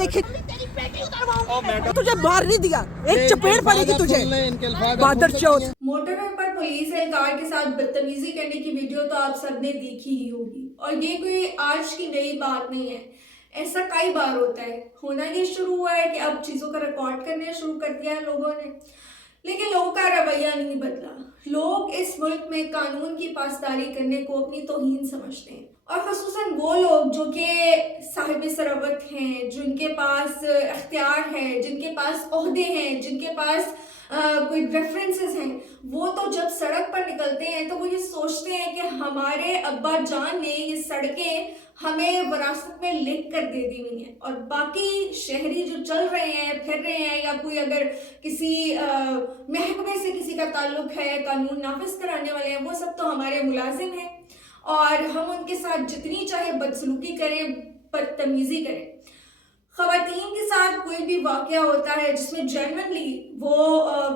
देखे तुझे मार नहीं दिया, एक चपेट पड़ेगी तुझे बादर चौथ। मोटरवे पर पुलिस एहलकार के साथ बदतमीजी करने की वीडियो तो आप सबने देखी ही होगी और ये कोई आज की नई बात नहीं है, ऐसा कई बार होता है। होना ये शुरू हुआ है कि अब चीज़ों का रिकॉर्ड करने शुरू कर दिया है लोगों ने, लेकिन लोगों का रवैया नहीं बदला। लोग इस मुल्क में कानून की पासदारी करने को अपनी तौहीन समझते हैं और ख़ुसूसन वो लोग जो कि साहिब सरवत हैं, जिनके पास अख्तियार है, जिनके पास ओहदे हैं, जिनके पास कोई रेफरेंसेस हैं, वो तो जब सड़क पर निकलते हैं तो वो ये सोचते हैं कि हमारे अब्बा जान ने ये सड़कें हमें विरासत में लिख कर दे दी हुई हैं और बाकी शहरी जो चल रहे हैं, फिर रहे हैं, या कोई अगर किसी महकमे से किसी का ताल्लुक है, कानून नाफिज कराने वाले हैं, वो सब तो हमारे मुलाजिम हैं और हम उनके साथ जितनी चाहे बदसलूकी करें, बदतमीजी करें। ख़वातीन के साथ कोई भी वाक़या होता है जिसमें जेन्युइनली वो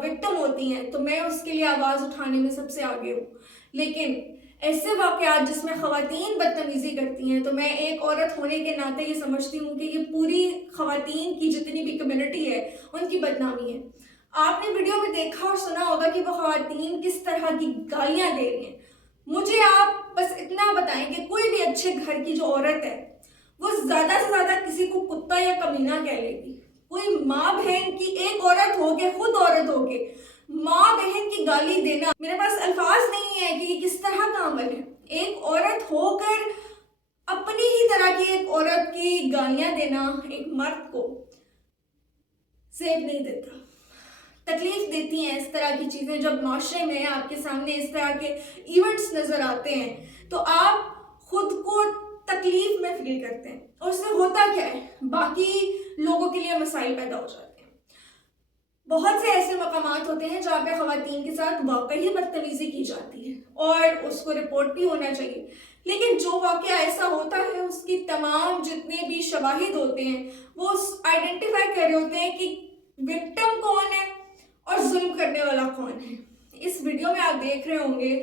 विक्टिम होती हैं तो मैं उसके लिए आवाज़ उठाने में सबसे आगे हूँ, लेकिन ऐसे वाक़यात जिसमें ख़वातीन बदतमीज़ी करती हैं तो मैं एक औरत होने के नाते ये समझती हूँ कि ये पूरी ख़वातीन की जितनी भी कम्युनिटी है उनकी बदनामी है। आपने वीडियो में देखा और सुना होगा कि वो ख़वातीन किस तरह की गालियाँ दे रही हैं। मुझे आप बस इतना बताएं कि कोई भी अच्छे घर की जो औरत है वो ज़्यादा से ज़्यादा किसी को कुत्ता या कमीना कह लेगी। कोई माँ बहन की एक औरत हो के, खुद औरत हो के माँ बहन की गाली देना, मेरे पास अल्फाज नहीं है कि ये किस तरह का अमल है। एक औरत होकर अपनी ही तरह की एक औरत की गालियां देना एक मर्द को सेब नहीं देता, तकलीफ देती हैं इस तरह की चीज़ें। जब माशरे में आपके सामने इस तरह के इवेंट्स नज़र आते हैं तो आप खुद को तकलीफ में फील करते हैं और उससे होता क्या है, बाकी लोगों के लिए मसाइल पैदा हो जाते हैं। बहुत से ऐसे मकामात होते हैं जहाँ पे ख़वातीन के साथ वाकई बदतमीज़ी की जाती है और उसको रिपोर्ट भी होना चाहिए, लेकिन जो वाक़या ऐसा होता है उसकी तमाम जितने भी शवाहिद होते हैं वो आइडेंटिफाई कर रहे होते हैं कि विक्टिम कौन है और जुल्म करने वाला कौन है। इस वीडियो में आप देख रहे होंगे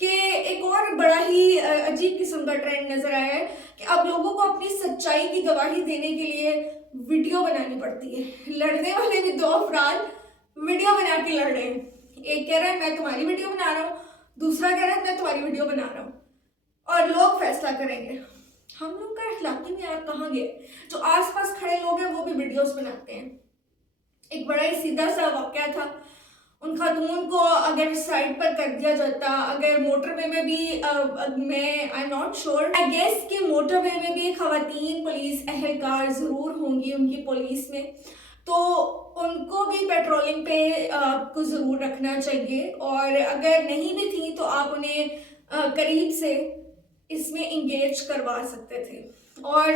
कि एक और बड़ा ही अजीब किस्म का ट्रेंड नज़र आया है कि अब लोगों को अपनी सच्चाई की गवाही देने के लिए वीडियो बनानी पड़ती है। लड़ने वाले भी दो अफराद वीडियो बना के लड़ रहे हैं। एक कह रहा है मैं तुम्हारी वीडियो बना रहा हूँ, दूसरा कह रहा है मैं तुम्हारी वीडियो बना रहा हूँ और लोग फैसला करेंगे। हम लोग का अखलाकी मेयार कहाँ गए? जो आसपास खड़े लोग हैं वो भी वीडियोस बनाते हैं। एक बड़ा ही सीधा सा वाक़या था, उन खातून को अगर साइड पर कर दिया जाता, अगर मोटरवे में भी मैं आई नॉट श्योर, आई गेस कि मोटरवे में भी ख़वातीन पुलिस एहलकार ज़रूर होंगी उनकी पुलिस में, तो उनको भी पेट्रोलिंग पे आपको ज़रूर रखना चाहिए और अगर नहीं भी थी तो आप उन्हें करीब से इसमें इंगेज करवा सकते थे। और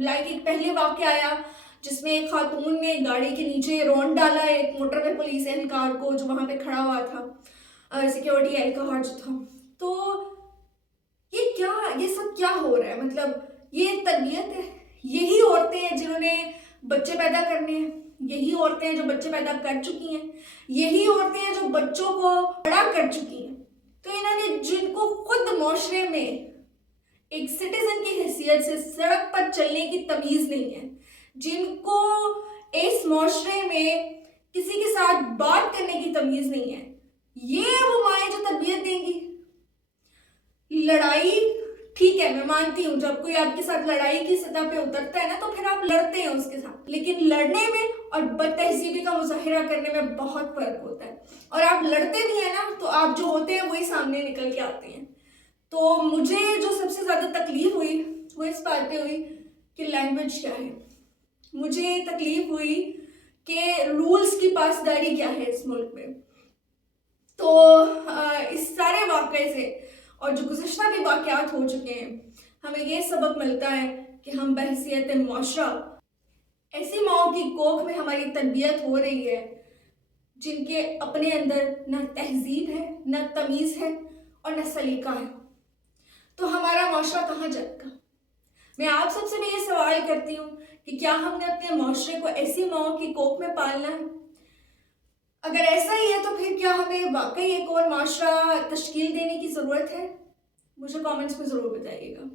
लाइक एक पहले वाक़या आया जिसमें एक खातून ने गाड़ी के नीचे रौंद डाला एक मोटरवे पुलिस एहलकार को जो वहाँ पे खड़ा हुआ था, सिक्योरिटी एहलकार जो था। तो ये सब क्या हो रहा है? मतलब ये तरबियत है? यही औरतें हैं जिन्होंने बच्चे पैदा करने हैं, यही औरतें हैं जो बच्चे पैदा कर चुकी हैं, यही औरतें हैं जो बच्चों को बड़ा कर चुकी हैं। तो इन्होंने जिनको खुद माशरे में एक सिटीजन की हैसियत से सड़क पर चलने की तमीज़ नहीं है, जिनको इस माशरे में किसी के साथ बात करने की तमीज़ नहीं है, ये वो माएँ जो तरबियत देंगी। लड़ाई ठीक है, मैं मानती हूँ जब कोई आपके साथ लड़ाई की सतह पे उतरता है ना तो फिर आप लड़ते हैं उसके साथ, लेकिन लड़ने में और बदतहजीबी का मुजाहिरा करने में बहुत फर्क होता है। और आप लड़ते भी हैं ना तो आप जो होते हैं वही सामने निकल के आते हैं। तो मुझे जो सबसे ज़्यादा तकलीफ हुई वो इस बात पे हुई कि लैंग्वेज क्या है। मुझे तकलीफ हुई कि रूल्स की पासदारी क्या है इस मुल्क में। तो इस सारे वाक़े से और जो गुज़श्ता भी वाक़यात हो चुके हैं हमें ये सबक मिलता है कि हम बहैसियत माशरा ऐसी माओं की कोख में हमारी तरबियत हो रही है जिनके अपने अंदर न तहजीब है, न तमीज़ है और न सलीका है। तो हमारा माशरा कहाँ जाएगा? मैं आप सबसे भी ये सवाल करती हूँ कि क्या हमने अपने माशरे को ऐसी माओं की कोख में पालना है? अगर ऐसा ही है तो फिर क्या हमें वाकई एक और माशरा तश्कील देने की ज़रूरत है? मुझे कमेंट्स में ज़रूर बताइएगा।